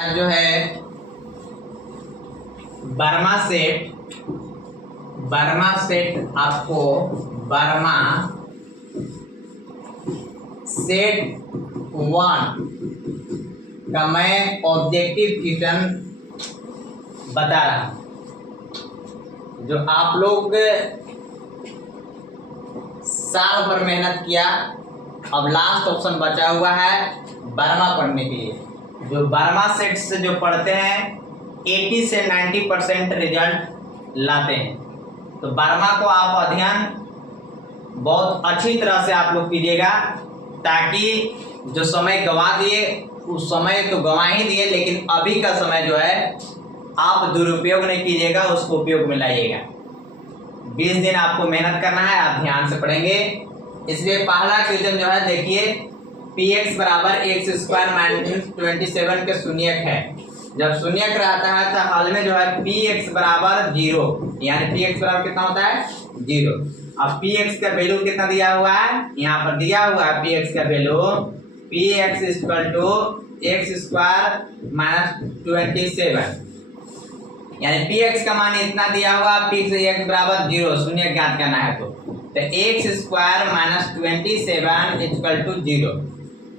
जो है Burma set आपको बर्मा सेट 1 का मैं ऑब्जेक्टिव क्वेश्चन बता रहा हूं, जो आप लोग साल भर मेहनत किया। अब लास्ट ऑप्शन बचा हुआ है बर्मा पढ़ने के लिए। जो बर्मा सेट से जो पढ़ते हैं 80 से 90% रिजल्ट लाते हैं। तो बर्मा को आप अध्ययन बहुत अच्छी तरह से आप लोग कीजिएगा, ताकि जो समय गंवा दिए उस समय तो गंवा ही दिए, लेकिन अभी का समय जो है आप दुरुपयोग नहीं कीजिएगा, उसको उपयोग में लाइएगा। 20 दिन आपको मेहनत करना है, आप ध्यान से पढ़ेंगे। इसलिए पहला क्वेश्चन जो है देखिए, px बराबर x स्क्वायर माइनस 27 के शून्यक है। जब शून्यक रहता है तो हल में जो है px बराबर 0, यानी px बराबर कितना होता है 0। अब px का वैल्यू कितना दिया हुआ है, यहाँ पर दिया हुआ है px का value px equal to x square minus 27, यानी px का मान इतना दिया हुआ, px बराबर 0 शून्य ज्ञात करना है तो x square minus 27 equal to 0।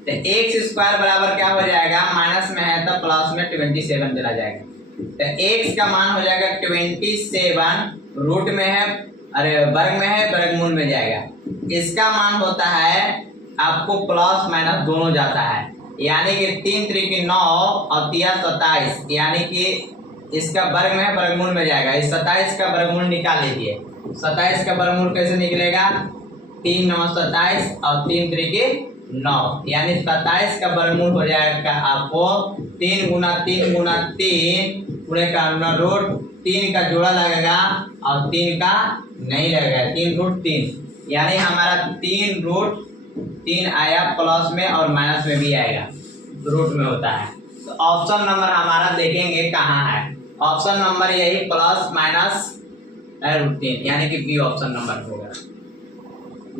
तो x स्क्वायर बराबर क्या हो जाएगा, माइनस में है तो प्लस में 27 चला जाएगा। तो x का मान हो जाएगा 27, रूट में है, अरे वर्ग में है, वर्गमूल में जाएगा। इसका मान होता है आपको प्लस माइनस दोनों जाता है, यानी कि 3 3 9 और 3 27, यानी कि इसका वर्ग में है, वर्गमूल में जाएगा। इस 27 का वर्गमूल निकाल लीजिए। 27 का वर्गमूल कैसे निकलेगा, 3 9 27 और 3 3 9, यानी 27 का वर्गमूल हो जाएगा आपको 3 गुना 3 गुना 3 पूरे का अंडर रूट 3 का जोड़ा लगेगा और 3 का नहीं लगेगा, 3 रूट 3, यानी हमारा 3 रूट 3 आया, प्लस में और माइनस में भी आएगा, रूट में होता है। तो ऑप्शन नंबर हमारा देखेंगे कहाँ है, ऑप्शन नंबर यही प्लस माइनस रूट 3, यानी कि बी ऑप्शन नंबर होगा।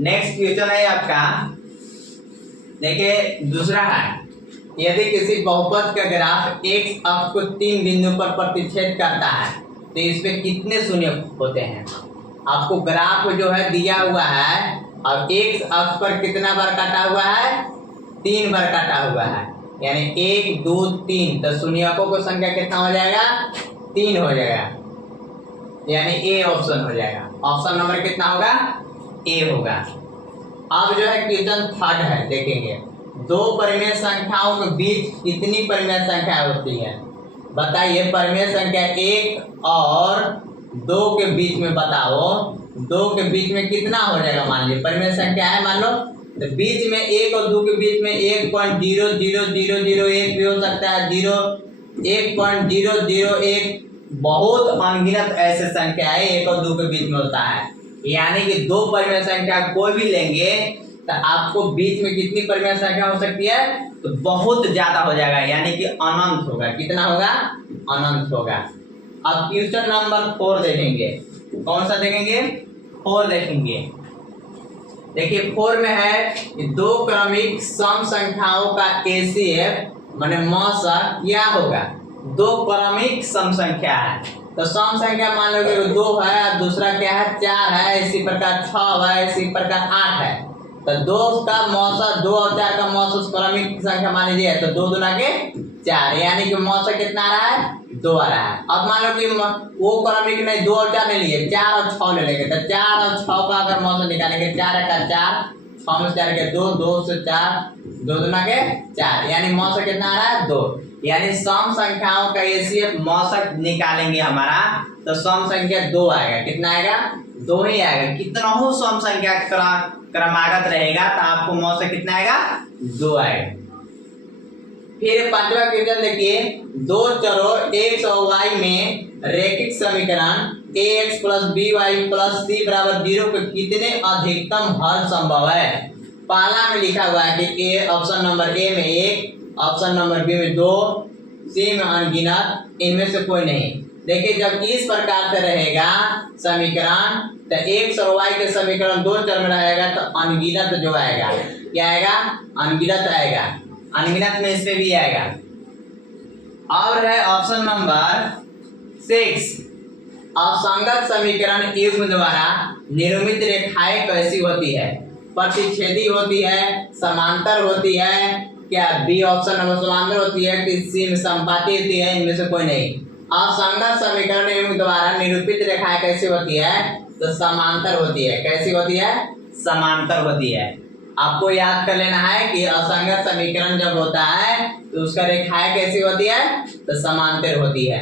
नेक्स्ट क्वेश्चन है आपका, देखिए दूसरा है, यदि किसी बहुपद का ग्राफ x अक्ष को 3 बिंदु पर प्रतिच्छेद करता है तो इसमें कितने शून्य होते हैं। आपको ग्राफ जो है दिया हुआ है और x अक्ष पर कितना बार काटा हुआ है, 3 बार काटा हुआ है, यानी 1 2 3, तो शून्यकों की संख्या कितना हो जाएगा, 3 हो जाएगा, यानी ए ऑप्शन हो जाएगा। ऑप्शन नंबर कितना होगा, ए होगा। अब जो है क्वेश्चन थर्ड है, देखेंगे दो परिमेय संख्याओं के बीच कितनी परिमेय संख्या होती है, बताइए। परिमेय संख्या 1 और 2 के बीच में बताओ, 2 के बीच में कितना हो जाएगा। मान लीजिए परिमेय संख्या है, मान लो, तो बीच में 1 और 2 के बीच में 1.00001 भी हो सकता है, 1.001, बहुत अनगिनत ऐसे संख्याएं 1 और 2 के बीच में होता है। यानी कि 2 परिमेय संख्या कोई भी लेंगे तो आपको बीच में कितनी परिमेय संख्या हो सकती है, तो बहुत ज्यादा हो जाएगा, यानी कि अनंत होगा। कितना होगा, अनंत होगा। अब क्वेश्चन नंबर 4 देखेंगे, कौन सा देखेंगे, 4 देखेंगे। देखिए 4 में है 2 क्रमिक सम संख्याओं का एसीएफ माने मौसक क्या होगा। 2 क्रमिक सम संख्या है, तो सम संख्या मान लो कि 2 है, दूसरा क्या है 4 है, इसी प्रकार 6 है, इसी प्रकार 8 है। तो 2 का मौसक, 2 और 4 का मौसक क्रमिक संख्या मान लीजिए, तो 2 दूना के 4, यानी कि मौसक कितना आ रहा है, 2 आ रहा है। अब मान लो कि वो क्रमिक नहीं, 2 और 4 नहीं लिए, 4 और 6 ले लेंगे, तो 4 और 6 का अगर मौसक निकालेंगे, 4 का 4, 6 में 4 के 2, 2 से 4, 2 दूना के 4, यानी मौसक कितना आ रहा है 2, यानी सम संख्याओं का एसीएफ मौसक निकालेंगे हमारा, तो सम संख्या 2 आएगा। कितना आएगा, 2 ही आएगा। कितना हो सम संख्या क्रमागत रहेगा तो आपको मौसक कितना आएगा, 2 आएगा। फिर 5वां क्वेश्चन देखिए, 2 चरों x और y में रैखिक समीकरण ax plus by plus c बराबर 0 के कितने अधिकतम हल संभव है। पहला में लिखा हुआ है कि ए, ऑप्शन नंबर ए में 1, ऑप्शन नंबर बी में 2, सी में अनगिनत, इनमें से कोई नहीं। देखिए जब इस प्रकार से रहेगा समीकरण, तो x और y के समीकरण 2 चर में रहेगा, तो अनगिनत जो आएगा, क्या आएगा, अनगिनत आएगा, अनगिनत में इसमें भी आएगा। और है ऑप्शन नंबर 6, असंगत समीकरण युग्म द्वारा निर्मित रेखाएं कैसी होती है? प्रतिच्छेदी होती है, समांतर होती है, क्या बी ऑप्शन नंबर समांतर होती है, कि सी में संपाती होती है? इनमें से कोई नहीं। असंगत समीकरण युग्म द्वारा निरूपित रेखाएं कैसी होती है? तो समांतर होती है। कैसी होती है? समांतर होती है। आपको याद कर लेना है कि असंगत समीकरण जब होता है तो उसका रेखाएं कैसी होती है? तो समांतर होती है।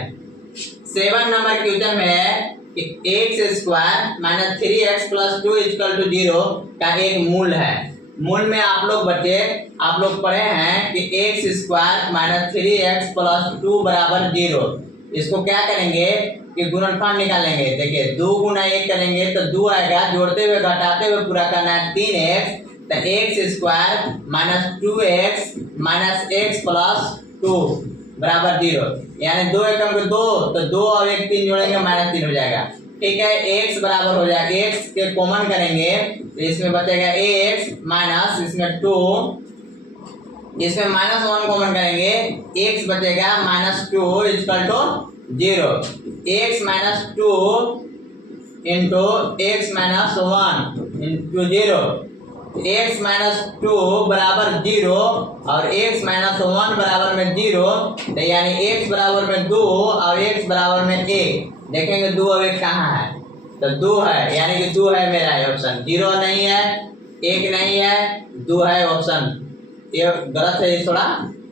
7 नंबर क्वेश्चन में है कि x square minus 3x plus 2 equal to 0 का एक मूल है। मूल में आप लोग बच्चे आप लोग पढ़े हैं कि x square minus 3x plus 2 बराबर 0। इसको क्या करेंगे कि गुणनफल निकालेंगे। देखिए 2 गुना 1 करेंगे तो 2 आएगा, जोड़ते हुए घटाते हुए पूरा करना है 3x, तो x square minus 2x minus x plus 2 बराबर 0, यानी 2 एकम को 2, तो 2 और 1 3 जोड़ेंगे माइनस 3 हो जाएगा। ठीक है, x बराबर हो जाएगा, x के कॉमन करेंगे तो इसमें बचेगा x माइनस इसमें 2, इसमें माइनस 1 कॉमन करेंगे, x बचेगा minus 2 equal to 0। x minus 2 into x minus 1 into 0, x minus 2 बराबर 0 और x माइनस 1 बराबर में 0, तो यानी x बराबर में 2 और x बराबर में 1। देखेंगे 2 और 1 कहाँ है? तो 2 है, यानी कि 2 है मेरा ऑप्शन। 0 नहीं है, 1 नहीं है, 2 है ऑप्शन। ये गलत है, ये थोड़ा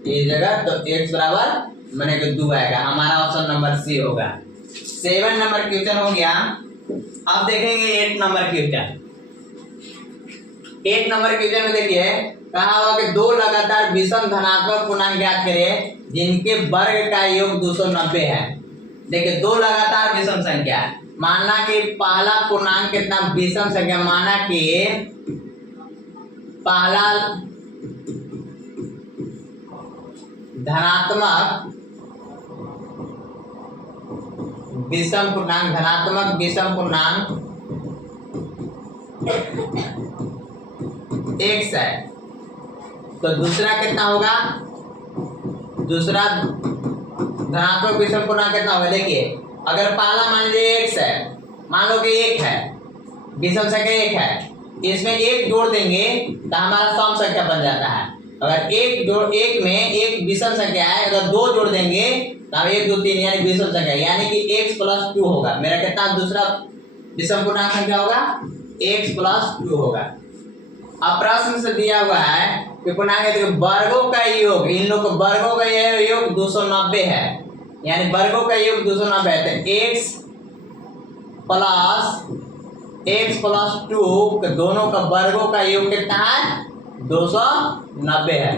ये जगह, तो x बराबर मैंने कि 2 आएगा। हमारा ऑप्शन नंबर सी होगा। 7 नंबर क्वेश्चन हो गया। अब देखेंगे 8 नंबर क्वेश्चन। 8 नंबर क्वेश्चन में देखिए कहा हुआ कि 2 लगातार विषम धनात्मक पूर्णांक ज्ञात करें जिनके वर्ग का योग 290 है। देखिए 2 लगातार विषम संख्या, माना कि पहला पूर्णांक कितना विषम संख्या, माना कि पहला धनात्मक विषम पूर्णांक, धनात्मक विषम पूर्णांक x है, तो दूसरा कितना होगा? दूसरा धनात्मक विषम पूर्णांक कितना होगा? देखिए अगर पहला मान लीजिए x है, मान लो कि 1 है, विषम संख्या 1 है, इसमें 1 जोड़ देंगे तो हमारा सम संख्या बन जाता है। अगर 1 में 1 विषम संख्या है, अगर 2 जोड़ देंगे तो 1 2 3 यानी विषम संख्या, यानी कि x प्लस 2 होगा। मेरा कितना दूसरा विषम पूर्णांक संख्या होगा? x प्लस 2 होगा। अब प्रश्न से दिया हुआ है कि पूर्णांक वर्गों का योग, इन लोग वर्गों का योग 290 है, यानी वर्गों का योग 290 है, तो x प्लस 2 दोनों का वर्गों का योग कितना है? 290 है।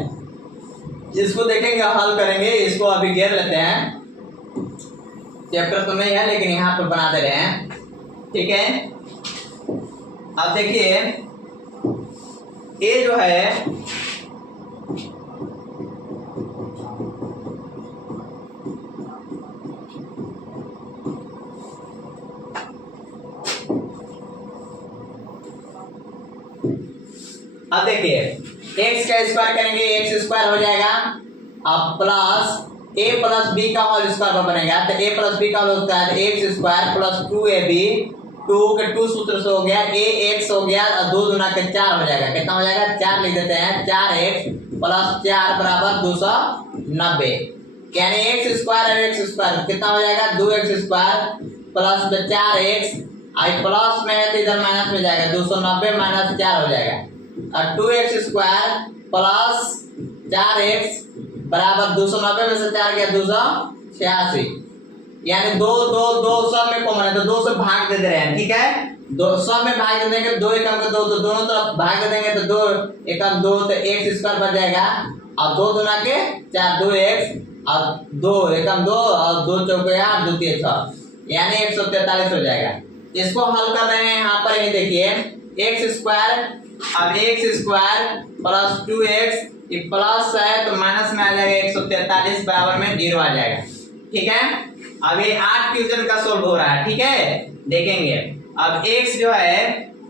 इसको देखेंगे, हल करेंगे, इसको अभी घेर लेते हैं। चैप्टर तो नहीं है लेकिन यहाँ पर बना दे रहे हैं। ठीक है, अब देखिए ये जो है अब देखिए x का स्क्वायर करेंगे, x स्क्वायर हो जाएगा, अब प्लस a प्लस बी का होल स्क्वायर बनेगा, तो a प्लस बी का whole square x square plus 2ab, 2 के 2 सूत्र से हो गया, ax हो गया और 2 दूना के 4 हो जाएगा। कितना हो जाएगा? 4 लिख देते हैं, 4x प्लस 4 बराबर 290, यानी x स्क्वायर और x स्क्वायर कितना हो जाएगा? 2x स्क्वायर प्लस 4x, आई प्लस में है तो इधर माइनस में जाएगा, 290 माइनस 4 हो जाएगा, और 2x स्क्वायर प्लस 4x बराबर 290 में से 4 गया 286, यानी 2 2 2 सब में कॉमन है तो 2 से भाग दे रहे हैं। ठीक है, 2 सब में भाग दे देंगे, 2 एकम का 2, तो दोनों तरफ भाग दे देंगे, तो 2 एकम 2 तो x स्क्वायर बच जाएगा, और 2 दूना के 4 2x, और 2 एकम 2 और 2 चौके 8 2 3 6, यानी 143 हो जाएगा। इसको हल कर रहे हैं, यहाँ पर ये देखिए x स्क्वायर, अब x स्क्वायर प्लस 2x, ये प्लस है तो माइनस में आ जाएगा 143 बराबर में 0 आ जाएगा। ठीक है, अब ये 8 क्वेश्चन का सोल्व हो रहा है। ठीक है, देखेंगे अब x जो है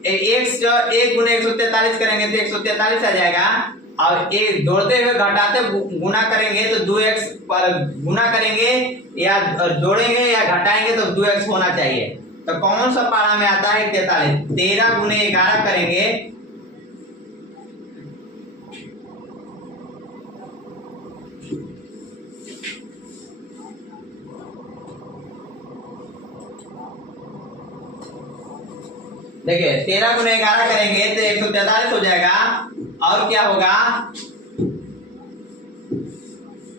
एक्स जो 1 गुना 143 करेंगे तो 143 आ जाएगा, और एक जोड़ते हुए घटाते गुना करेंगे तो 2x पर गुना करेंगे या जोड़ेंगे या घटाएंगे तो 2x होना चाहिए। तो कौन सा पारा में आता है 43? 13 गुने 11 करेंगे देखिए 13 गुने 11 करेंगे तो 143 हो जाएगा। और क्या होगा,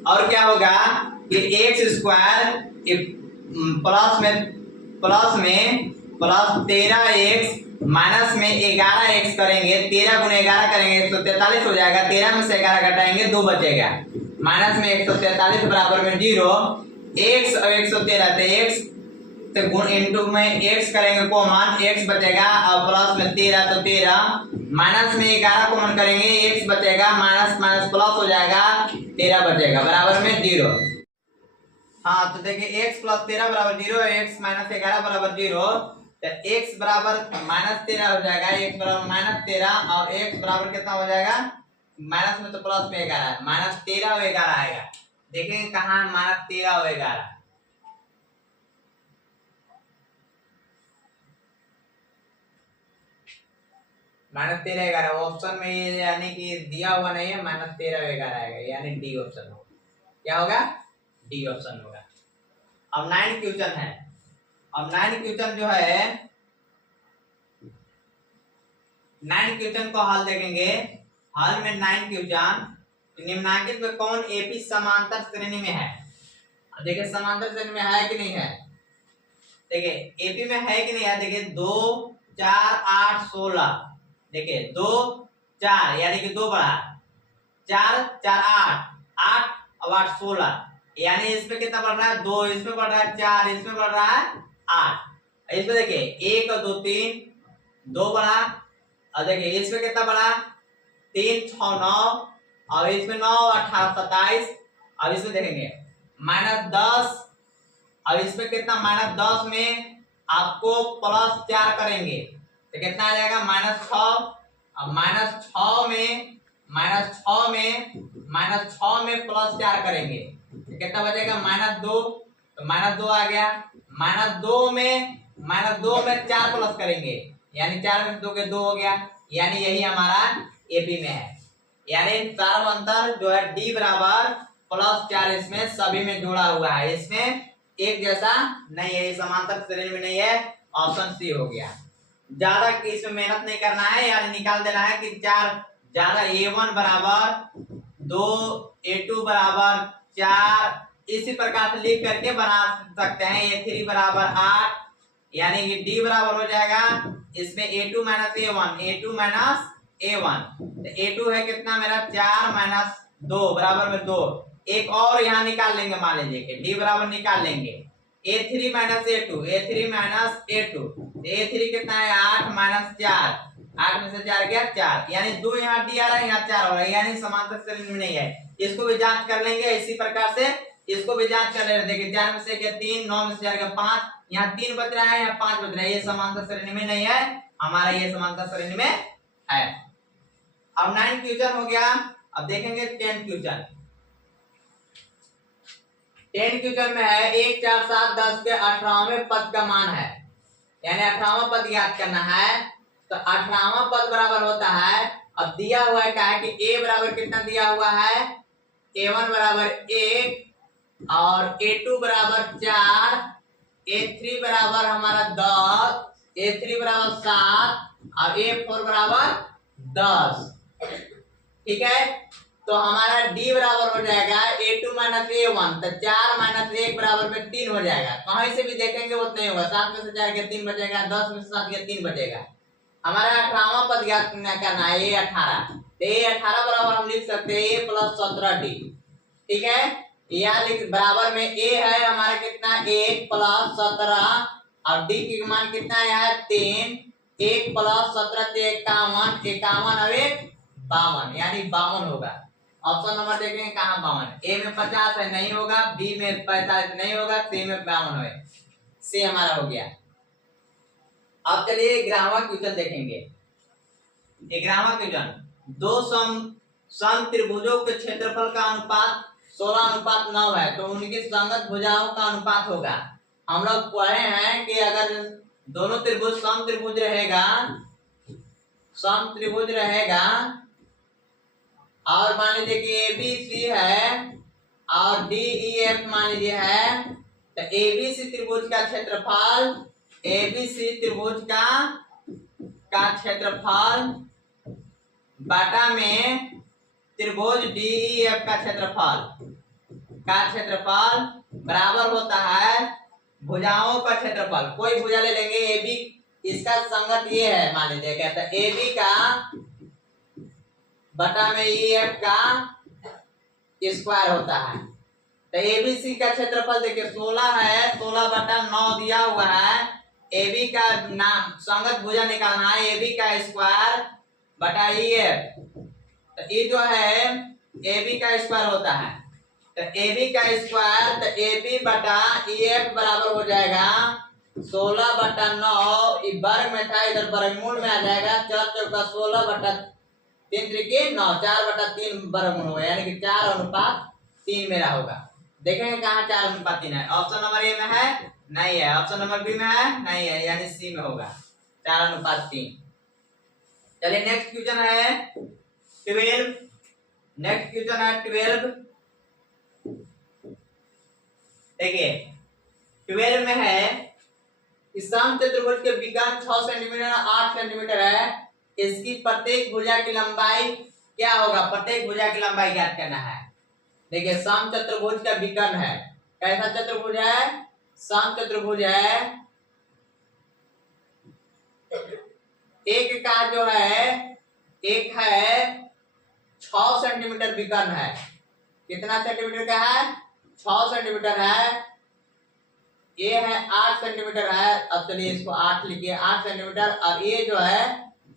और क्या होगा कि एक्स स्क्वायर प्लस में प्लस 13x माइनस में 11x करेंगे, 13 गुने 11 करेंगे 143 हो जाएगा। 13 में से 11 घटाएंगे 2 बचेगा, माइनस में 143 बराबर में 0। x और 113 तो x तो गुण इनटू में x करेंगे कॉमन, x बचेगा, और प्लस में 13 तो 13, माइनस में 11 कॉमन करेंगे x बचेगा, माइनस माइनस प्लस हो जाएगा, 13 बचेगा बराबर में 0। हाँ तो देखिए x प्लस 13 बराबर 0, x माइनस 11 बराबर 0, तो x बराबर माइनस 13 हो जाएगा, x बराबर माइनस 13, और x बराबर कितना हो जाएगा, माइनस में तो प्लस में 11, माइनस 13 और 11 आएगा। देखेंगे कहाँ माइनस 13 और 11, माइनस 13 11 ऑप्शन में ये यानी कि दिया हुआ नहीं है, माइनस 13 11 आएगा, यानी डी ऑप्शन होगा। क्या होगा? डी ऑप्शन होगा। अब 9 क्वेश्चन है। अब 9 क्वेश्चन जो है 9 क्वेश्चन को हल देखेंगे। हल में 9 क्वेश्चन, निम्नलिखित में कौन एपी समांतर श्रेणी में है? देखिए समांतर श्रेणी में है कि नहीं है, देखिए एपी में है कि नहीं है। देखिए 2 4 8 16, देखिए 2 4 यानी कि 2 बड़ा, 4 4 8 8 और 8 16, यानी इसमें कितना बढ़ रहा है 2, इसमें बढ़ रहा है 4, इसमें बढ़ रहा है 8। इसमें देखिए 1 और 2 3, 2 बढ़ा, और देखिए इसमें कितना बढ़ा 3 6 9, और इसमें 9 18 27। अब इसमें देखेंगे -10, और इसमें कितना -10 में आपको +4 करेंगे तो कितना आ जाएगा -6, अब -6 में +4 करेंगे तो कितना बचेगा -2, तो -2 आ गया। -2 में 4 प्लस करेंगे यानी 4 में 2 के 2 हो गया, यानी यही हमारा एपी में है। यानी चारों अंतर जो है डी बराबर +4 इसमें सभी में जुड़ा हुआ है, इसमें एक जैसा नहीं है, समांतर श्रेणी में नहीं है, ऑप्शन सी हो गया। ज्यादा इसमें मेहनत नहीं करना है, यानी निकाल देना है कि 4 ज्यादा a1 बराबर 2 a2 बराबर 4, इसी प्रकार से लिख करके बना सकते हैं। a3 बराबर 8, यानी कि d बराबर हो जाएगा इसमें a2 माइनस a1, तो a2 है कितना मेरा 4 - 2 बराबर में 2। एक और यहाँ निकाल लेंगे, मान लीजिए कि d बराबर निकाल लेंगे a3 माइनस a2, a3 कितना है 8 - 4, 8 में से 4 गया 4, यानी 2 यहाँ डी आ रहा है, यहाँ 4 हो रहा है, यानी समांतर श्रेणी में नहीं है। इसको भी जांच कर लेंगे, इसी प्रकार से इसको भी जांच कर लेंगे। देखिए 4 में से गया 3, 9 में से 4 गया 5, यहाँ 3 बच रहा है, यहाँ 5 बच रहा है, ये समांतर श्रेणी में नहीं है, हमारा ये समांतर श्रेणी में है। अब 9 क्वेश्चन हो गया। अब देखेंगे 10 क्वेश्चन। 10 क्वेश्चन में है 1 4 7 10 के 18वें पद का मान है, यानी 18वां पद ज्ञात करना है। तो 18वां पद बराबर होता है, अब दिया हुआ है क्या है कि a बराबर कितना दिया हुआ है, a1 बराबर 1 और a2 बराबर 4, a3 बराबर हमारा 10, a3 बराबर 7 और a4 बराबर 10। ठीक है, तो हमारा d बराबर हो जाएगा a2 माइनस a1, तो 4 - 1 बराबर में 3 हो जाएगा। कहीं से भी देखेंगे वो नहीं होगा, 7 में से 4 गया 3 बचेगा, 10 में से 7 गया 3 बचेगा। हमारा 18वां पद ज्ञात करना है, ये 18, तो ये 18 बराबर हम लिख सकते हैं a + 17d। ठीक है, यहाँ लिख बराबर में a है हमारा कितना 1 + 17 और d की मान कितना है 3, 1 + 17 = 51, 51 और 1 52, यानी 52 होगा। ऑप्शन नंबर देखेंगे कहाँ 52, ए में 50 है नहीं होगा, बी में 45 नहीं होगा, सी में 52 है, सी हमारा हो गया। अब चलिए 11वां क्वेश्चन देखेंगे। 11वां क्वेश्चन, दो सम त्रिभुजों के क्षेत्रफल का अनुपात 16:9 है, तो उनकी संगत भुजाओं का अनुपात होगा। हम लोग पढ़े हैं कि अगर दोनों त्रिभुज सम त्रिभुज रहेगा और मान लीजिए कि ABC है और DEF मान लीजिए है, तो ABC त्रिभुज का क्षेत्रफल बाटा में त्रिभुज DEF का क्षेत्रफल बराबर होता है भुजाओं का क्षेत्रफल। कोई भुजा ले लेंगे AB, इसका संगत ये है, मान लीजिए कहता है AB का बटा में EF का स्क्वायर होता है। तो ABC का क्षेत्रफल देखिए 16 है, 16/9 दिया हुआ है। AB का नाम संगत भुजा निकालना है, AB का स्क्वायर बटा EF, तो ये जो है AB का स्क्वायर होता है। तो AB का स्क्वायर, तो AB बटा EF बराबर हो जाएगा 16/9, वर्ग में था इधर वर्गमूल में आ जाएगा, 4 चौका 16/3 त्रिके 9, 4/3 वर्गमूल होगा, यानी कि 4:3 मेरा होगा। देखेंगे कहाँ 4:3 है, ऑप्शन नंबर ए में है, नहीं है, ऑप्शन नंबर बी में है, नहीं है, यानी सी में होगा 4:3। चलिए नेक्स्ट क्वेश्चन है 12। नेक्स्ट क्वेश्चन है 12। देखिए 12 में है कि सम चतुर्भुज के विकर्ण 6 सेंटीमीटर 8 सेंटीमीटर है, इसकी प्रत्येक भुजा की लंबाई क्या होगा? प्रत्येक भुजा की लंबाई ज्ञात करना है। देखिए सम चतुर्भुज का विकर्ण है, कैसा चतुर्भुज है? सम चतुर्भुज है, एक का जो है एक है 6 सेंटीमीटर विकर्ण है। कितना सेंटीमीटर का है? 6 सेंटीमीटर है। ये है 8 सेंटीमीटर है, अब चलिए इसको 8 लिखिए, 8 सेंटीमीटर, और ये जो है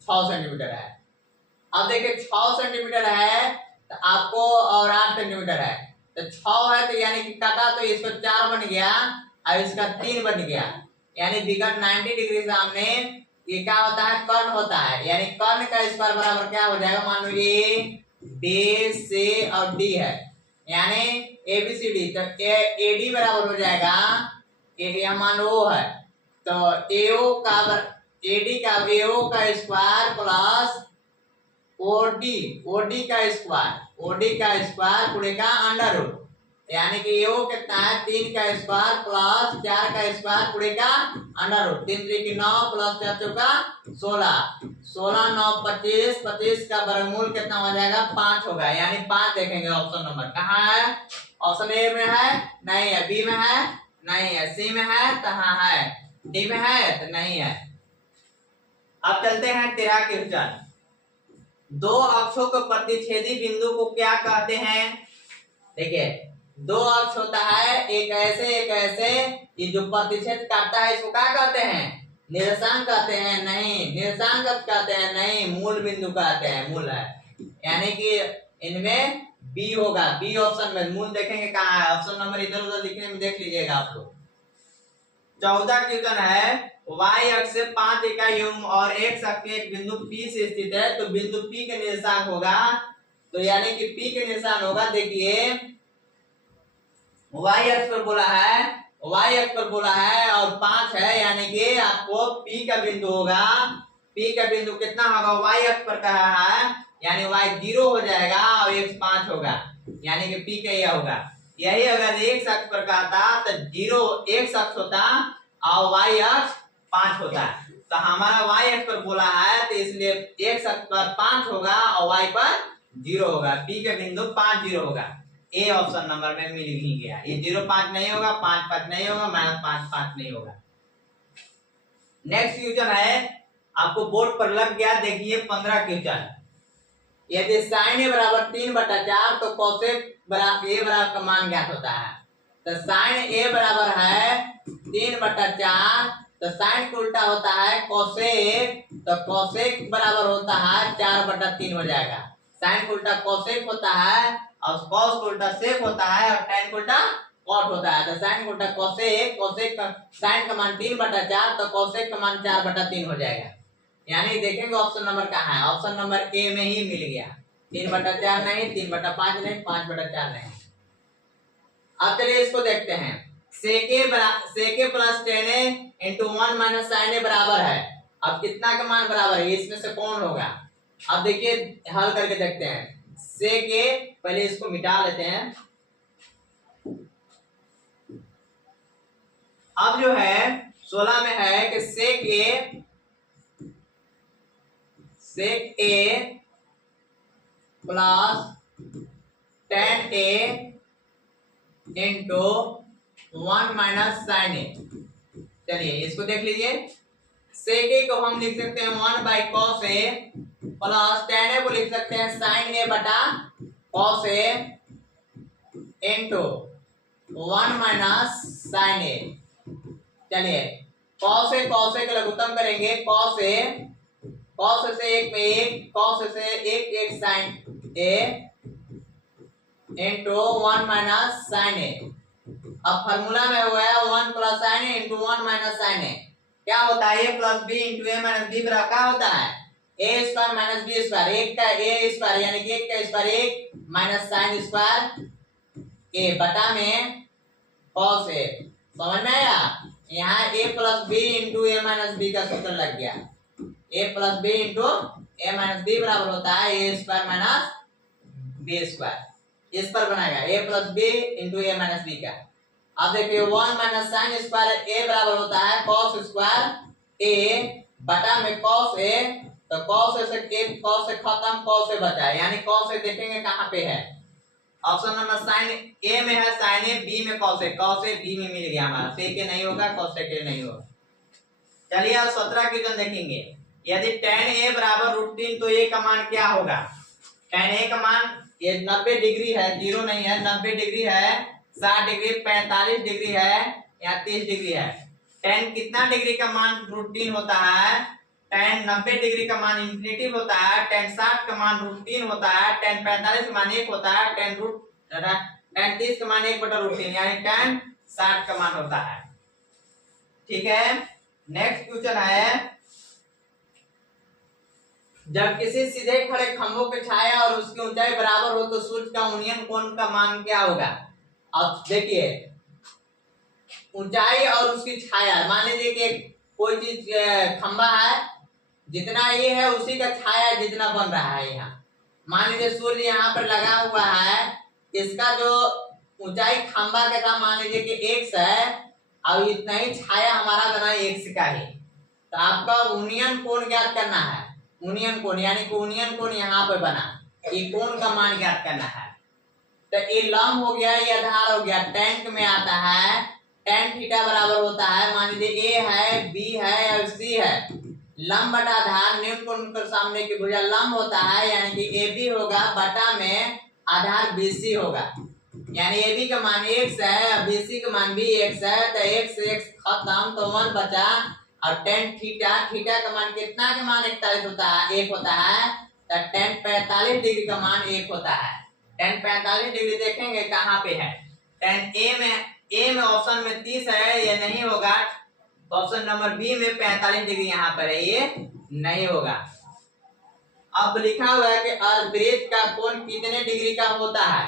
6 सेंटीमीटर है। अब देखिए 6 सेंटीमीटर है तो आपको, और 8 सेंटीमीटर है, तो 6 है तो यानी कि काटा तो इसको 4 बन गया और इसका 3 बन गया, यानी विकर्ण 90 डिग्री सामने ये क्या होता है? कर्ण होता है, यानी कर्ण का स्क्वायर बराबर क्या हो जाएगा? मान लो ए बी सी और डी है, यानी ABCD, तो AD बराबर हो जाएगा, एरिया मान लो O है, तो AO का AD का AO का स्क्वायर प्लस OD का स्क्वायर पूरे का अंडर रूट, यानी कि AO कितना है? 3 का स्क्वायर प्लस 4 का स्क्वायर पूरे का अंडर रूट, 3 3 9 प्लस 4 चौका 16, 16 9 25, 25 का वर्गमूल कितना हो जाएगा? 5 होगा, यानी 5 देखेंगे ऑप्शन नंबर कहाँ है? ऑप्शन ए में है, नहीं है, बी में है, नहीं है, सी में है, तो हाँ है, डी में है, तो नहीं है। अब चलते हैं 13 के क्वेश्चन। दो अक्षों के प्रतिच्छेदी बिंदु को क्या कहते हैं? देखिए दो अक्ष होता है, एक ऐसे, ये जो प्रतिच्छेद काटता है इसको क्या कहते हैं? निर्देशांक कहते हैं, नहीं, निर्देशांक कहते हैं, नहीं, मूल बिंदु कहते हैं, मूल है, यानी कि इनमें बी होगा, बी ऑप्शन में। मूल देखेंगे कहाँ है, ऑप्शन नंबर इधर उधर लिखने में देख लीजिएगा आप लोग। 14 क्वेश्चन है, y अक्ष से 5 इकाई और x अक्ष के एक बिंदु P से स्थित है, तो बिंदु P के निर्देशांक होगा, तो यानी कि P के निशान होगा, देखिए y अक्ष पर बोला है और 5 है, यानी कि आपको P का बिंदु होगा। P का बिंदु कितना होगा? y अक्ष पर कहा है, यानी y 0 हो जाएगा और x 5 होगा, यानी कि P का यह होगा। यही अगर x अक्ष पर कहता तो 0 x अक्ष होता और y अक्ष 5 होता, तो हमारा y अक्ष पर बोला है, तो इसलिए x अक्ष पर 5 होगा और y पर 0 होगा, P का बिंदु 5 0 होगा। ए ऑप्शन नंबर में मिल ही गया, ये 0 5 नहीं होगा, 5 5 नहीं होगा, -5 5 नहीं होगा। नेक्स्ट क्वेश्चन है, आपको बोर्ड पर लग गया, देखिए 15 क्वेश्चन। यदि sin a बराबर 3/4 तो cos a बराबर का मान ज्ञात होता है। तो sin a बराबर है 3/4, तो sin को उल्टा होता है cosec, तो cosec बराबर होता है 4/3 हो जाएगा। sin को उल्टा cosec होता है और cos को उल्टा sec होता है और tan को उल्टा कॉट होता है। तो साइन गुणा कोसेक, कोसेक का साइन का मान 3/4 तो कोसेक का मान 4/3 हो जाएगा। यानी देखेंगे ऑप्शन नंबर कहाँ है, ऑप्शन नंबर ए में ही मिल गया। 3/4 नहीं, 3/5 नहीं, 5/4 नहीं। अब चलिए इसको देखते हैं। सेके प्लस टेन ए इंटू 1 माइनस साइन ए बराबर है। अब कितना का मान बराबर है, इसमें से कौन होगा। अब देखिए हल करके देखते हैं। सेके पहले इसको मिटा लेते हैं। अब जो है 16 में है कि sec A plus 10a into 1 minus sine A. चलिए इसको देख लीजिए। सेक ए को हम लिख सकते हैं 1/cos ए प्लस 10a को लिख सकते हैं साइन ए बटा cos A into 1 minus sine A. चलिए cos का लघुत्तम करेंगे। cos से एक में एक, cos से एक साइन ए इंटू 1 माइनस साइन ए। अब फार्मूला में हुआ है 1 प्लस साइन ए इंटू 1 माइनस साइन ए। क्या होता है, ए प्लस बी इंटू ए माइनस बी बराबर क्या होता है, ए स्क्वायर माइनस बी स्क्वायर। एक का ए स्क्वायर यानी कि एक का स्क्वायर एक माइनस साइन स्क्वायर ए बटा में cos ए। समझ में आया। यहाँ ए प्लस बी इंटू ए माइनस बी का सूत्र लग गया। ए प्लस बी इंटू ए माइनस बी बराबर होता है ए स्क्वायर माइनस बी स्क्वायर। इस पर बनाएगा ए प्लस बी इंटू ए माइनस बी का। अब देखिए 1 माइनस साइन स्क्वायर ए बराबर होता है cos स्क्वायर ए बटा में cos ए। तो cos ए से एक cos से खत्म, cos से बचा है, यानी cos से देखेंगे कहाँ पे है। ऑप्शन नंबर साइन ए में है साइन ए, बी में cos ए बी में मिल गया हमारा। सेक ए नहीं होगा, cos ए नहीं होगा। चलिए अब 17 क्वेश्चन देखेंगे। यदि tan ए बराबर √3 तो ए का मान क्या होगा। tan ए का मान ये 90 डिग्री है, 0 नहीं है, 90 डिग्री है, 60 डिग्री, 45 डिग्री है या 30 डिग्री है। tan कितना डिग्री का मान √3 होता है, tan 90 डिग्री का मान इंफिनिटिव होता है, tan 60 का मान √3 होता है, tan 45 का मान 1 होता है, tan 30 का मान 1/√3 यानी tan 60 का मान होता है। ठीक है। नेक्स्ट क्वेश्चन है, जब किसी सीधे खड़े खंभों की छाया और उसकी ऊंचाई बराबर हो तो सूर्य का उन्नयन कोण का मान क्या होगा। अब देखिए ऊंचाई और उसकी छाया, मान लीजिए कि कोई चीज खंभा है, जितना ये है उसी का छाया जितना बन रहा है। यहाँ मान लीजिए सूर्य यहाँ पर लगा हुआ है, इसका जो ऊंचाई खंभा के था मान लीजिए कि x है, और इतना ही छाया हमारा बना x का है। तो आपका उन्नयन कोण ज्ञात करना है। उन्नयन कोण यानी कि उन्नयन कोण यहाँ पे बना, ये कोण का मान ज्ञात करना है। तो ये लंब हो गया, ये आधार हो गया। टैंक में आता है tan थीटा बराबर होता है, मान लीजिए ए है, बी है और सी है। लंब बटा आधार न्यून कोण के सामने की भुजा लंब होता है, यानी कि ए बी होगा बटा में आधार बी सी होगा। यानी ए बी का मान x है और बी सी का मान भी x है। तो x खत्म, तो 1 बचा। और tan थीटा का मान कितना का मान 41 होता है, 1 होता है। तो tan 45 डिग्री का मान 1 होता है। tan 45 डिग्री देखेंगे कहाँ पे है। tan ए में ऑप्शन में 30 है, ये नहीं होगा। ऑप्शन नंबर बी में 45 डिग्री यहाँ पर है, ये नहीं होगा। अब लिखा हुआ है कि अर्धवृत्त का कोण कितने डिग्री का होता है।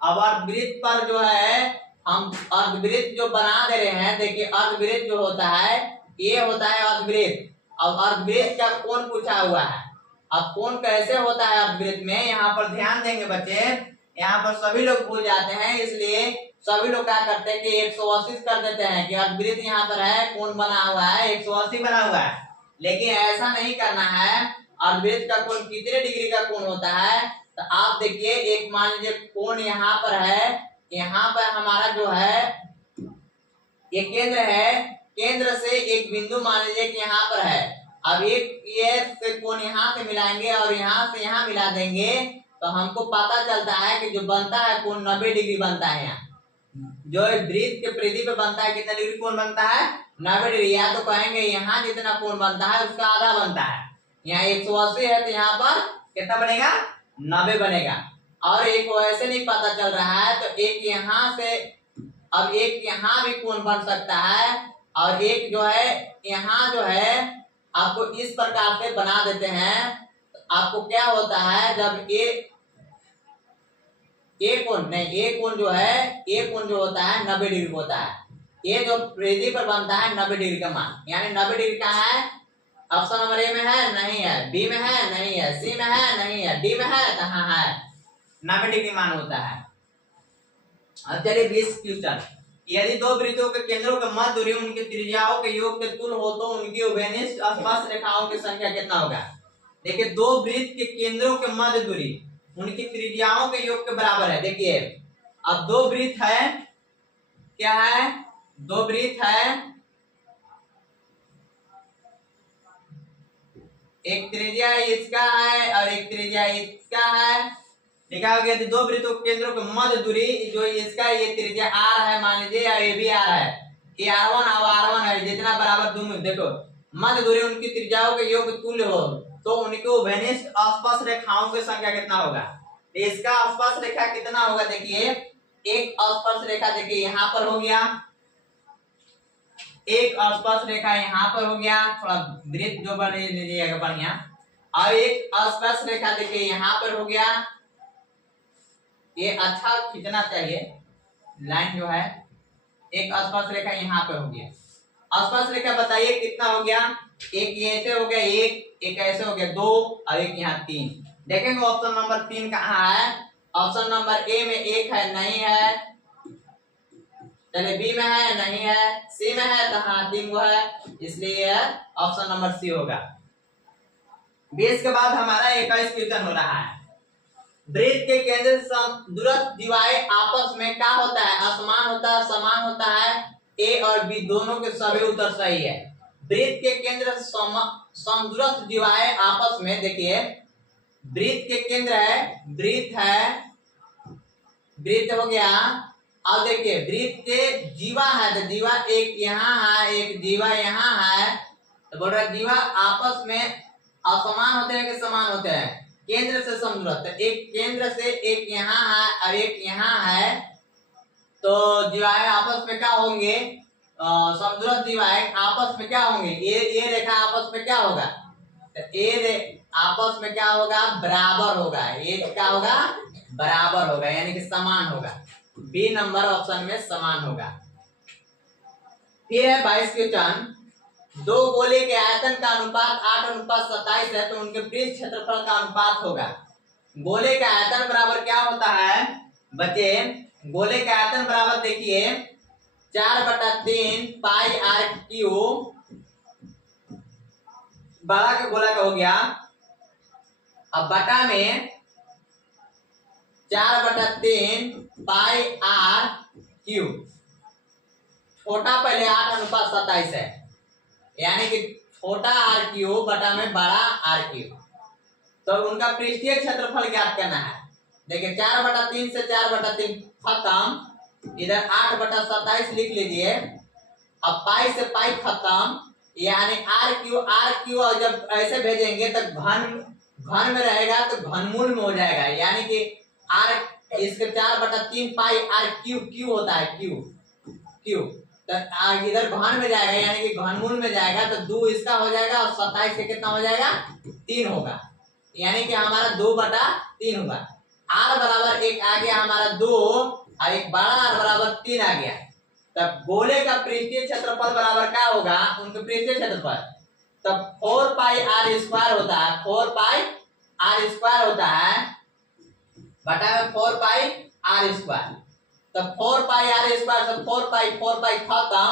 अब अर्धवृत्त पर जो है हम अर्धवृत्त जो बना दे रहे हैं, देखिए अर्धवृत्त जो होता है ये होता है अर्धवृत्त। अब अर्धवृत्त का कोण पूछा हुआ है। अब कोण कैसे होता है अर्धवृत्त में, यहाँ पर ध्यान देंगे बच्चे। यहाँ पर सभी लोग भूल जाते हैं, इसलिए सभी लोग क्या करते हैं कि 180 कर देते हैं कि अर्धवृत्त यहाँ पर है, कोण बना हुआ है 180 बना हुआ है। लेकिन ऐसा नहीं करना है। अर्धवृत्त का कोण कितने डिग्री का कोण होता है, तो आप देखिए एक मान लीजिए कोण यहाँ पर है, यहाँ पर हमारा जो है ये केंद्र है, केंद्र से एक बिंदु मान लीजिए कि यहाँ पर है। अब एक ये से कोण यहाँ से मिलाएंगे और यहाँ से यहाँ मिला देंगे, तो हमको पता चलता है कि जो बनता है कोण 90 डिग्री बनता है। यहाँ जो वृत्त के परिधि पे बनता है कितना डिग्री कोण बनता है, 90 डिग्री। या तो कहेंगे यहाँ जितना कोण बनता है उसका आधा बनता है। यहाँ 180 है तो यहाँ पर कितना बनेगा, 90 बनेगा। और एक वैसे नहीं पता चल रहा है, तो एक यहाँ से अब एक यहाँ भी कोण बन सकता है और एक जो है यहाँ जो है आपको इस प्रकार से बना देते हैं। आपको क्या होता है जब ए कोण नहीं, ए कोण जो है, ए कोण जो होता है 90 डिग्री होता है। ये जो परिधि पर बनता है 90 डिग्री का मान, यानी 90 डिग्री का है। ऑप्शन नंबर ए में है नहीं है, बी में है नहीं है, सी में है नहीं है, डी में है कहाँ है, 90 डिग्री मान होता है। अब चलिए 20 क्वेश्चन। यदि दो वृत्तों के केंद्रों के मध्य दूरी उनकी त्रिज्याओं के योग के तुल्य हो तो उनकी उभयनिष्ठ स्पर्श रेखाओं की संख्या कितना होगा। देखिए दो वृत्त के केंद्रों के मध्य दूरी उनकी त्रिज्याओं के योग के बराबर है। देखिए अब दो वृत्त है, क्या है, दो वृत्त है, एक त्रिज्या इसका है और एक त्रिज्या इसका है। लिखा हो गया दो वृत्तों के केंद्रों के मध्य दूरी जो इसका ये त्रिज्या r है मान लीजिए और ये भी r है, ये r1 और r1 है, जितना बराबर दोनों देखो मध्य दूरी उनकी त्रिज्याओं के योग तुल्य हो तो उनके उभयनिष्ठ स्पर्श रेखाओं की संख्या कितना होगा। इसका स्पर्श रेखा कितना होगा, देखिए एक स्पर्श रेखा देखिए यहाँ पर हो गया, एक स्पर्श रेखा यहाँ पर हो गया, थोड़ा वृत्त जो बन लीजिएगा बढ़िया, और एक स्पर्श रेखा देखिए यहाँ पर हो गया। ये अच्छा खींचना चाहिए लाइन जो है, एक स्पर्श रेखा यहाँ पे हो गया। स्पर्श रेखा बताइए कितना हो गया, एक ये ऐसे हो गया, एक ऐसे हो गया, दो और एक यहाँ तीन। देखेंगे ऑप्शन नंबर 3 कहाँ है। ऑप्शन नंबर ए में एक है नहीं है, चलिए बी में है नहीं है, सी में है कहाँ 3 गो है, इसलिए ऑप्शन नंबर सी होगा। 20 के बाद हमारा 21 क्वेश्चन हो रहा है। वृत्त के केंद्र दूरस्थ दिवाएं आपस में क्या होता है, असमान होता है, समान होता है। ए और बी दोनों के सभी उत्तर सही है। वृत्त के केंद्र समदूरस्थ दिवाएं आपस में, देखिए वृत्त के केंद्र है, वृत्त हो गया। अब देखिए वृत्त के जीवा है तो जीवा एक यहाँ है, एक जीवा यहाँ है, तो बोल रहा है जीवा आपस में असमान होते हैं कि समान होते हैं। केंद्र से समदूरस्थ, एक केंद्र से एक यहाँ है और एक यहाँ है, तो जीवाएं आपस में क्या होंगे, समदूरस्थ जीवाएं आपस में क्या होंगे, ये रेखा आपस में क्या होगा, तो आपस में क्या होगा, बराबर होगा। ये क्या होगा, बराबर होगा, यानी कि समान होगा। बी नंबर ऑप्शन में समान होगा। फिर है 22 क्वेश्चन। दो गोले के आयतन का अनुपात 8:27 है तो उनके पृष्ठ क्षेत्रफल का अनुपात होगा। गोले का आयतन बराबर क्या होता है बच्चे, गोले का आयतन बराबर देखिए 4/3 पाई आर क्यू, बड़ा का गोला का हो गया, अब बटा में 4/3 पाई आर क्यू, छोटा पहले 8:27 है, यानी कि छोटा आर क्यू बटा में बड़ा आर क्यू, तो उनका पृष्ठीय क्षेत्रफल ज्ञात करना है। देखिए 4/3 से 4/3 खत्म, इधर 8/27 लिख लीजिए, अब पाई से पाई खत्म, यानी आर क्यू और जब ऐसे भेजेंगे तो घन में रहेगा तो घनमूल में हो जाएगा, यानी कि आर इसके 4/3 पाई आर क्यू होता है, क्यू तो इधर घन में जाएगा, यानी कि घनमूल में जाएगा तो 2 इसका हो जाएगा और 27 से कितना हो जाएगा, 3 होगा, यानी कि हमारा 2/3 होगा। आर बराबर एक आ गया हमारा 2 और एक बड़ा आर बराबर 3 आ गया, तब गोले का पृष्ठीय क्षेत्रफल बराबर क्या होगा, उनके पृष्ठीय क्षेत्रफल, तब 4 पाई आर स्क्वायर होता है, 4 पाई आर स्क्वायर होता है बटा में 4 पाई आर स्क्वायर, तब 4 पाई आर स्क्वायर से 4 पाई खत्म,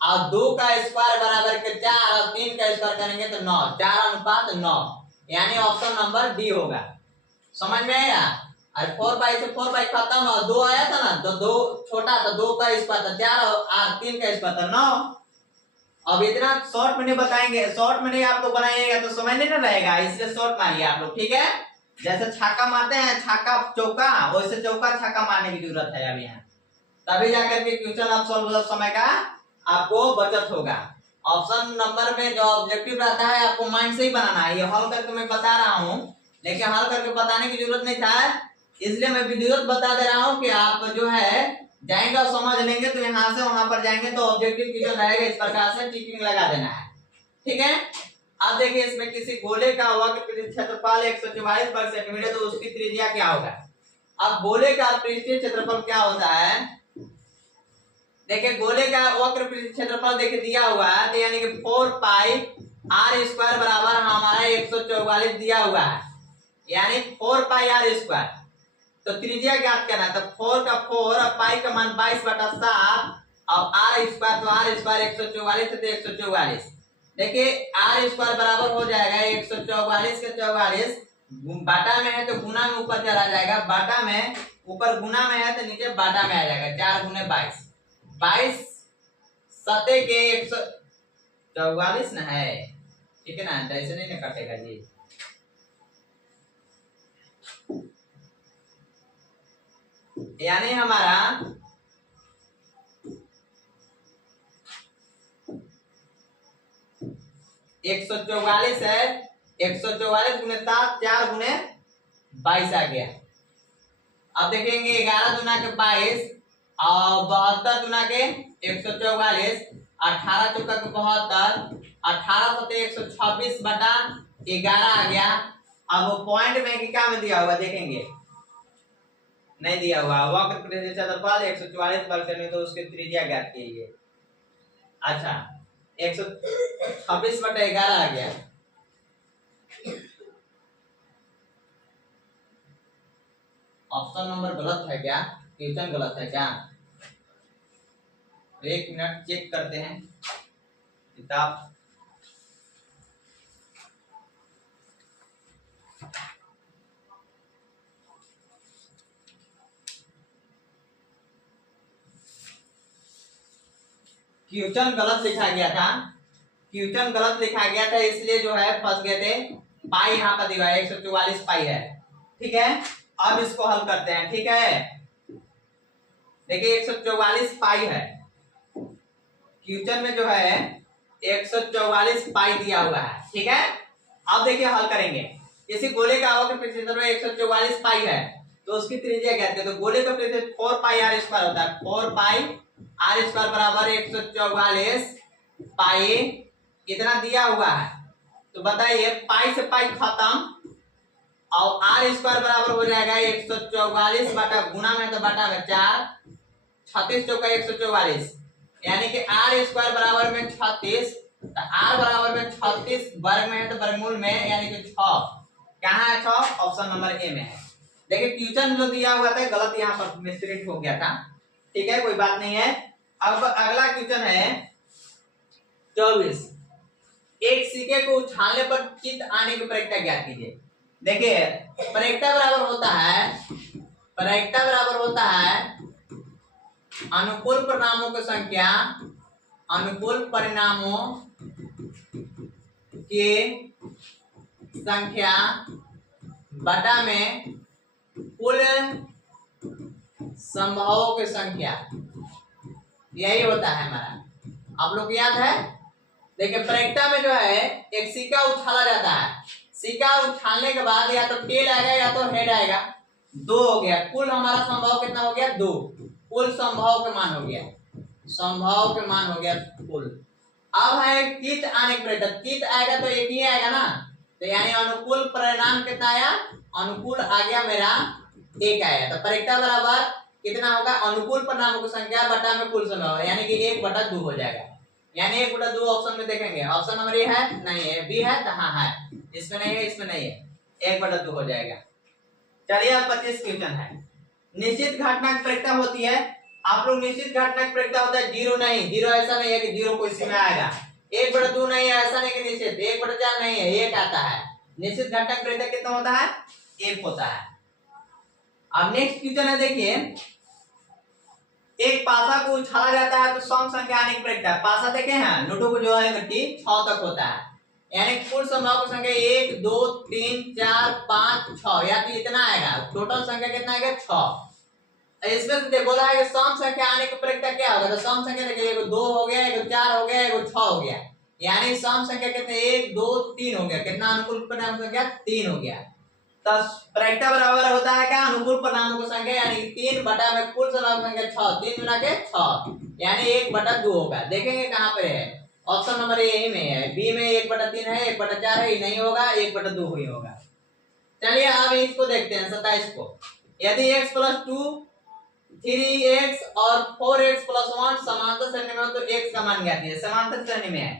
और 2 का स्क्वायर बराबर के 4 और 3 का स्क्वायर करेंगे तो 9, 4:9, यानी ऑप्शन नंबर डी होगा। समझ में आया। और 4 पाई से 4 पाई खत्म और 2 आया था ना, तो 2 छोटा था, 2 का स्क्वायर था 4 और 3 का स्क्वायर था 9। अब इतना शॉर्ट में नहीं बताएंगे, शॉर्ट में नहीं आपको बनाइएगा तो समझ नहीं ना रहेगा, इसलिए शॉर्ट मारिए आप लोग, ठीक है। जैसे छक्का मारते हैं, छक्का चौका, वैसे चौका छक्का मारने की जरूरत है अब यहाँ, तभी जाकर के क्वेश्चन आप सॉल्व समय का आपको बचत होगा। ऑप्शन नंबर में जो ऑब्जेक्टिव रहता है आपको माइंड से ही बनाना है, ये हल करके मैं बता रहा हूँ, लेकिन हल करके बताने की जरूरत नहीं था, इसलिए मैं वीडियो बता दे रहा हूँ कि आप जो है जाएंगे और समझ लेंगे तो यहाँ से वहां पर जाएंगे तो ऑब्जेक्टिव क्वेश्चन रहेगा इस प्रकार से टिकिंग लगा देना है। ठीक है, अब देखिए इसमें किसी गोले का वक्र क्षेत्रफल 144 वर्ग सेंटीमीटर तो उसकी त्रिज्या क्या होगा। अब गोले का पृष्ठीय क्षेत्रफल क्या होता है, देखिए गोले का वक्र क्षेत्रफल देखिए दिया हुआ है तो यानी कि 4 पाई आर स्क्वायर बराबर हमारा 144 दिया हुआ है, यानी 4 पाई आर स्क्वायर। तो त्रिज्या ज्ञात करना, तो 4 का 4 और पाई का मान 22/7 और आर स्क्वायर, तो आर स्क्वायर 144 है तो 144। देखिए आर स्क्वायर बराबर हो जाएगा 144 के 44 बाटा में है तो गुना में ऊपर चला जाएगा, बाटा में ऊपर गुना में है तो नीचे बाटा में आ जाएगा, 4 गुने 22, 22 सते के 144 ना है। ठीक है ना, ऐसे नहीं ना कटेगा जी। यानी हमारा 144 है, 144 गुने 7, 4 गुने 22 आ गया। अब देखेंगे 11 दुना के 22 और 72 दुना के 144, 18 चौका के 72, 18 सते 126 बटा 11 आ गया। अब वो पॉइंट में कि क्या में दिया हुआ देखेंगे, नहीं दिया हुआ, वक्र क्षेत्रफल 144 वर्ग सेंटीमीटर तो उसकी त्रिज्या ज्ञात कीजिए। अच्छा 126 बटा 11 आ गया। ऑप्शन नंबर गलत है क्या, क्वेश्चन गलत है क्या? एक मिनट चेक करते हैं किताब। क्वेश्चन गलत लिखा गया था, क्वेश्चन गलत लिखा गया था इसलिए जो है फंस गए थे। पाई यहाँ पर दिया है 144 पाई है। ठीक है, अब इसको हल करते हैं। ठीक है, देखिए 144 पाई है, क्वेश्चन में जो है 144 पाई दिया हुआ है। ठीक है, अब देखिए हल करेंगे। इसी गोले का वक्र क्षेत्रफल 144 पाई है तो उसकी त्रिज्या ज्ञात करें। तो गोले का क्षेत्रफल 4 पाई आर स्क्वायर होता है, 4 पाई आर स्क्वायर बराबर 144 पाई इतना दिया हुआ है। तो बताइए पाई से पाई खत्म और आर स्क्वायर बराबर हो जाएगा 144 बटा गुना में तो बटा में 4, 36 चौका 144 यानी कि आर स्क्वायर बराबर में 36, तो आर बराबर में 36 वर्ग में है तो वर्गमूल में यानी कि 6। कहाँ है 6? ऑप्शन नंबर ए में है। देखिए क्वेश्चन जो दिया हुआ था गलत यहाँ पर मिस्टेक हो गया था। ठीक है, कोई बात नहीं है। अब अगला क्वेश्चन है 24। एक सिक्के को उछालने पर चित्त आने की प्रक्रिया ज्ञात कीजिए। देखिए प्रक्रिया बराबर होता है अनुकूल परिणामों की संख्या, अनुकूल परिणामों की संख्या बटा में कुल संभवों की संख्या, यही होता है हमारा। आप लोग याद है? देखिए प्रक्रिया में जो है एक सिक्का उछाला जाता है, सिक्का उछालने के बाद या तो टेल आएगा या तो हेड आएगा, 2 हो गया। कुल हमारा संभव कितना हो गया? 2। कुल संभव के मान हो गया, संभव के मान हो गया कुल। अब है कित आने की कित आएगा तो एक ही आएगा ना, तो यानी अनुकूल परिणाम कितना आया? अनुकूल आ गया मेरा 1 आया। तो प्रक्रिया बराबर कितना होगा? अनुकूल परिणामों की संख्या बटा में कुल संभव, यानी कि 1/2 हो जाएगा। यानी 1/2 ऑप्शन में देखेंगे, ऑप्शन नंबर ए है, नहीं है, बी है तो हाँ है, इसमें नहीं है, इसमें नहीं है, 1/2 हो जाएगा। चलिए अब 25 क्वेश्चन है। निश्चित घटना की प्रक्रिया होती है, आप लोग निश्चित घटना की प्रक्रिया होता है 0 नहीं, 0 ऐसा नहीं है कि 0 को इसी में आएगा, 1/2 नहीं है, ऐसा नहीं कि निश्चित 1/4 नहीं है, 1 आता है। निश्चित घटना की प्रक्रिया कितना होता है? 1 होता है। अब नेक्स्ट क्वेश्चन है, देखिए एक पासा को उछाला जाता है तो सम संख्या आने की प्रक्रिया। पासा देखे हैं, लूडो को जो है गट्टी 6 तक होता है, यानी कुल संभव की संख्या 1 2 3 4 5 6, या तो इतना आएगा। टोटल संख्या कितना आएगा? 6। इसमें से बोला है कि सम संख्या आने की प्रक्रिया क्या होगा, तो सम संख्या देखिए 1 2 हो गया, 1 4 हो गया, 1 6 हो गया, यानी सम संख्या कितने? 1 2 3 हो गया। कितना अनुकूल परिणाम संख्या? 3 हो गया। तो प्रैक्टा बराबर होता है क्या, अनुकूल परिणामों की संख्या, यानी 3 बटा में कुल सलाम संख्या 6, 3 मिला के 6, यानी 1/2 होगा। देखेंगे कहाँ पे है, ऑप्शन नंबर ए यही में है, बी में 1/3 है, 1/4 है, ये नहीं होगा, 1/2 ही होगा। चलिए अब इसको देखते हैं 27 को। यदि x + 2 3x और 4x + 1 समांतर श्रेणी में हो तो x का मान ज्ञात है, समांतर श्रेणी में है,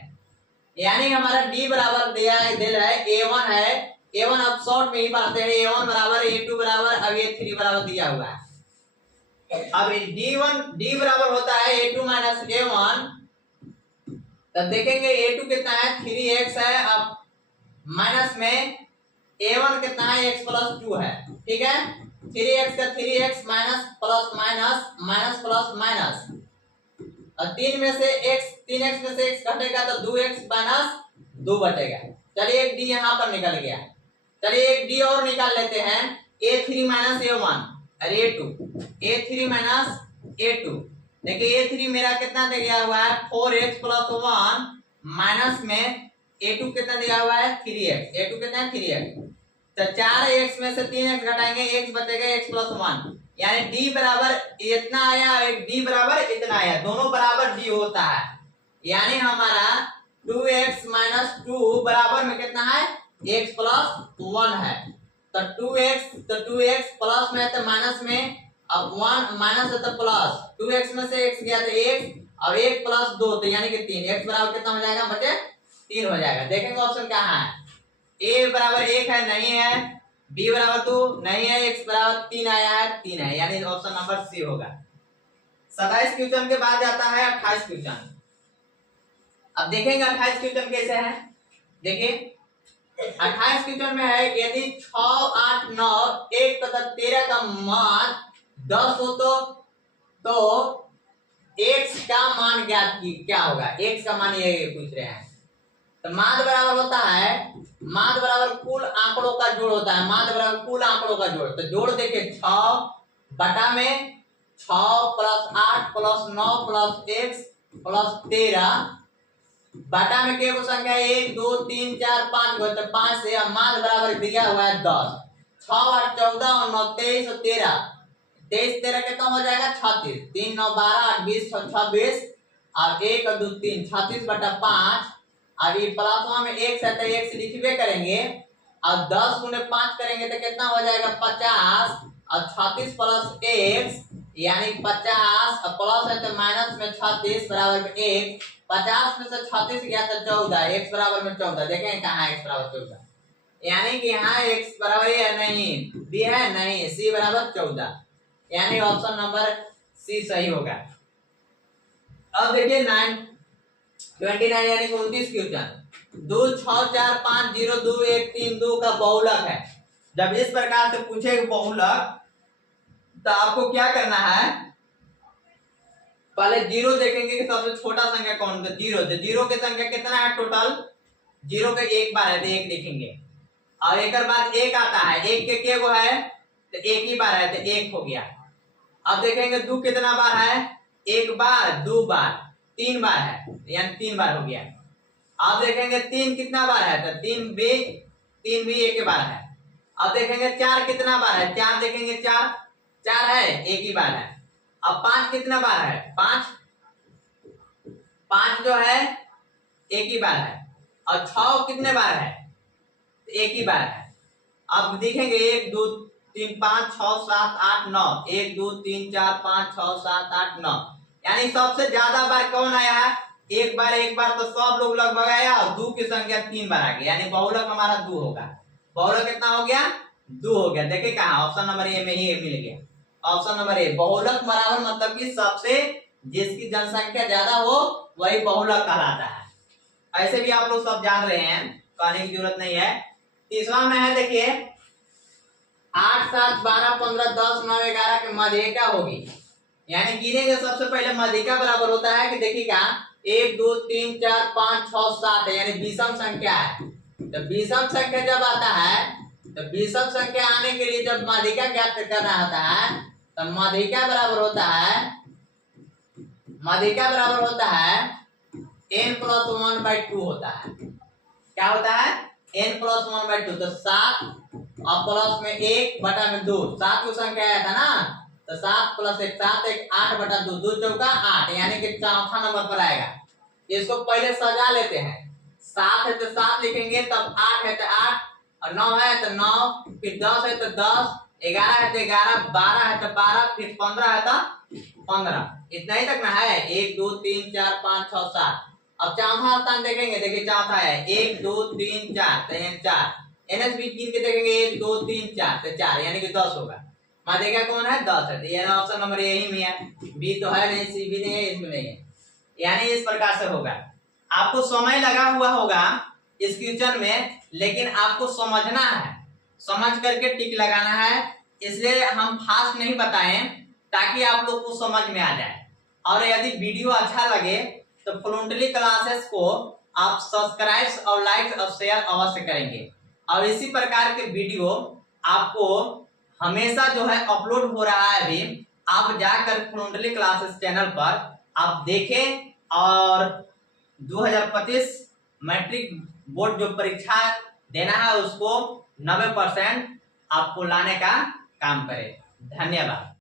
यानी हमारा d बराबर दिया है, दिल है a1 है, a1 अब शॉर्ट में ही पढ़ते हैं, a1 बराबर a2 बराबर, अब a3 बराबर दिया हुआ है। अब d बराबर होता है a2 - a1, तब देखेंगे a2 कितना है 3x है, अब माइनस में a1 कितना है x + 2 है, ठीक है, 3x का 3x minus plus minus minus plus minus, और 3 में से x 3x में से x घटेगा तो 2x - 2 बचेगा। चलिए एक d यहाँ पर निकल गया, चलिए एक d और निकाल लेते हैं, a3 - a1 और a3 - a2। देखिए a3 मेरा कितना दे गया हुआ है 4x + 1 माइनस में a2 कितना दिया हुआ है 3x, a2 कितना है 3x, तो 4x में से 3x घटाएंगे x बचेगा x + 1, यानी d बराबर इतना आया, एक d बराबर इतना आया, दोनों बराबर d होता है, यानी हमारा 2x - 2 बराबर में कितना है x + 1 है, तो 2x प्लस में है तो माइनस में, अब 1 माइनस है तो प्लस, 2x में से x गया तो x, अब 1 + 2 तो यानी कि 3, x बराबर कितना हो जाएगा बचे 3 हो जाएगा। देखेंगे ऑप्शन कहाँ है, a बराबर 1 है, नहीं है, b बराबर 2 नहीं है, x बराबर 3 आया है, 3 है, यानी ऑप्शन नंबर सी होगा। 27 क्वेश्चन के बाद जाता है 28 क्वेश्चन। अब देखेंगे 28 क्वेश्चन कैसे है, देखिए 28 क्वेश्चन में है, यदि 6 8 9 1 तथा 13 का मान 10 हो तो x का मान ज्ञात की क्या होगा, x का मान ये पूछ रहे हैं। तो माध्य बराबर होता है, माध्य बराबर कुल आंकड़ों का जोड़ होता है, माध्य बराबर कुल आंकड़ों का जोड़, तो जोड़ देखिए 6 बटा में 6 + 8 + 9 + x + 13 बटा में के को संख्या 1 2 3 4 5 को, तो 5 से अब माध्य बराबर दिया हुआ है 10, 6 8 14 और 9 23 और 13, 23 13 कितना हो जाएगा 36, 3 9 12 8 20 26, अब 1 और 2 3 36/5, अब ये प्लस में x है तो x लिखबे करेंगे, और 10 × 5 करेंगे तो कितना हो जाएगा 50, और 36 + x यानी 50, और प्लस है तो माइनस में 36 बराबर 1, 50 में से 36 गया तो 14, x बराबर में 14, देखें कहाँ x बराबर 14, यानी कि यहाँ x बराबर है नहीं, b है नहीं, c बराबर 14, यानी ऑप्शन नंबर सी सही होगा। अब देखिए 29 यानी 29 क्वेश्चन, 2 6 4 5 0 2 1 3 2 का बहुलक है। जब इस प्रकार से पूछे बहुलक तो आपको क्या करना है, पहले जीरो देखेंगे कि सबसे छोटा संख्या कौन सा, जीरो, तो जीरो की संख्या कितना है टोटल, जीरो का एक बार है तो एक लिखेंगे, और एक बाद एक आता है, एक के को है तो एक ही बार है तो एक हो गया। अब देखेंगे दो कितना बार है, एक बार, दो बार, तीन बार है, यानी 3 बार हो गया। अब देखेंगे 3 कितना बार है, तो 3 भी एक ही बार है। अब देखेंगे 4 कितना बार है, 4 देखेंगे 4 है, एक ही बार है। अब 5 कितना बार है, 5 जो है एक ही बार है, और 6 कितने बार है, एक ही बार है। अब देखेंगे 1 2 3 5 6 7 8 9, 1 2 3 4 5 6 7 8 9, यानी सबसे ज्यादा बार कौन आया है, एक बार तो सब लोग लगभग आया, और 2 की संख्या 3 बार आ गई, यानी बहुलक हमारा 2 होगा। बहुलक कितना हो गया, 2 हो गया। देखिए कहा ऑप्शन नंबर ए में ही मिल गया, ऑप्शन नंबर ए। बहुलक बराबर मतलब कि सबसे जिसकी जनसंख्या ज्यादा हो वही बहुलक कहलाता है। ऐसे भी आप लोग सब जान रहे हैं, कहने की जरूरत नहीं है। तीसरा में है देखिए 8 7 12 15 10 9 11 के मध्यिका होगी, यानी गिनेंगे सबसे पहले मध्यिका बराबर होता है कि देखिएगा 1 2 3 4 5 6 7 है, यानी विषम संख्या है। तो विषम संख्या जब आता है, तो विषम संख्या आने के लिए जब मध्यिका ज्ञात करना होता है, तो मध्यिका बराबर होता है n + 1/2 होता है। क्या होता है, n + 1/2, तो 7 और प्लस में 1/2, 7 की संख्या आया था ना, तो 7 + 1 7 1 8/2, 2 चौका 8, यानी कि चौथा नंबर पर आएगा। इसको पहले सजा लेते हैं। 7 है तो 7 लिखेंगे, तब 8 है तो 8, और 9 है तो 9, फिर 10 है तो 10, 11 है तो 11, 12 है तो 12, फिर 15 है तो 15। इतना ही तक ना है। 1 2 3 4 5 6 7। अब चौथा स्थान देखेंगे, देखिए चौथा है 1 2 3 4, तो ये 4। एनएसबी गिन के देखेंगे 1 2 3 4, तो 4, यानी कि 10 होगा। मैं देखा कौन है, 10 है, तो ये ऑप्शन नंबर यही में है। बी तो है नहीं, सी भी नहीं है, इसमें नहीं है, यानी इस प्रकार से होगा। आपको समय लगा हुआ होगा इस क्वेश्चन में, लेकिन आपको समझना है, समझ करके टिक लगाना है। इसलिए हम फास्ट नहीं बताएं, ताकि आप लोग को समझ में आ जाए। और यदि वीडियो अच्छा लगे तो फ्लुएंटली क्लासेस को आप सब्सक्राइब और लाइक और शेयर अवश्य करेंगे। और इसी प्रकार के वीडियो आपको हमेशा जो है अपलोड हो रहा है। अभी आप जाकर फ्लुएंटली क्लासेस चैनल पर आप देखें, और 2025 मैट्रिक बोर्ड जो परीक्षा देना है उसको 90% आपको लाने का काम करें। धन्यवाद।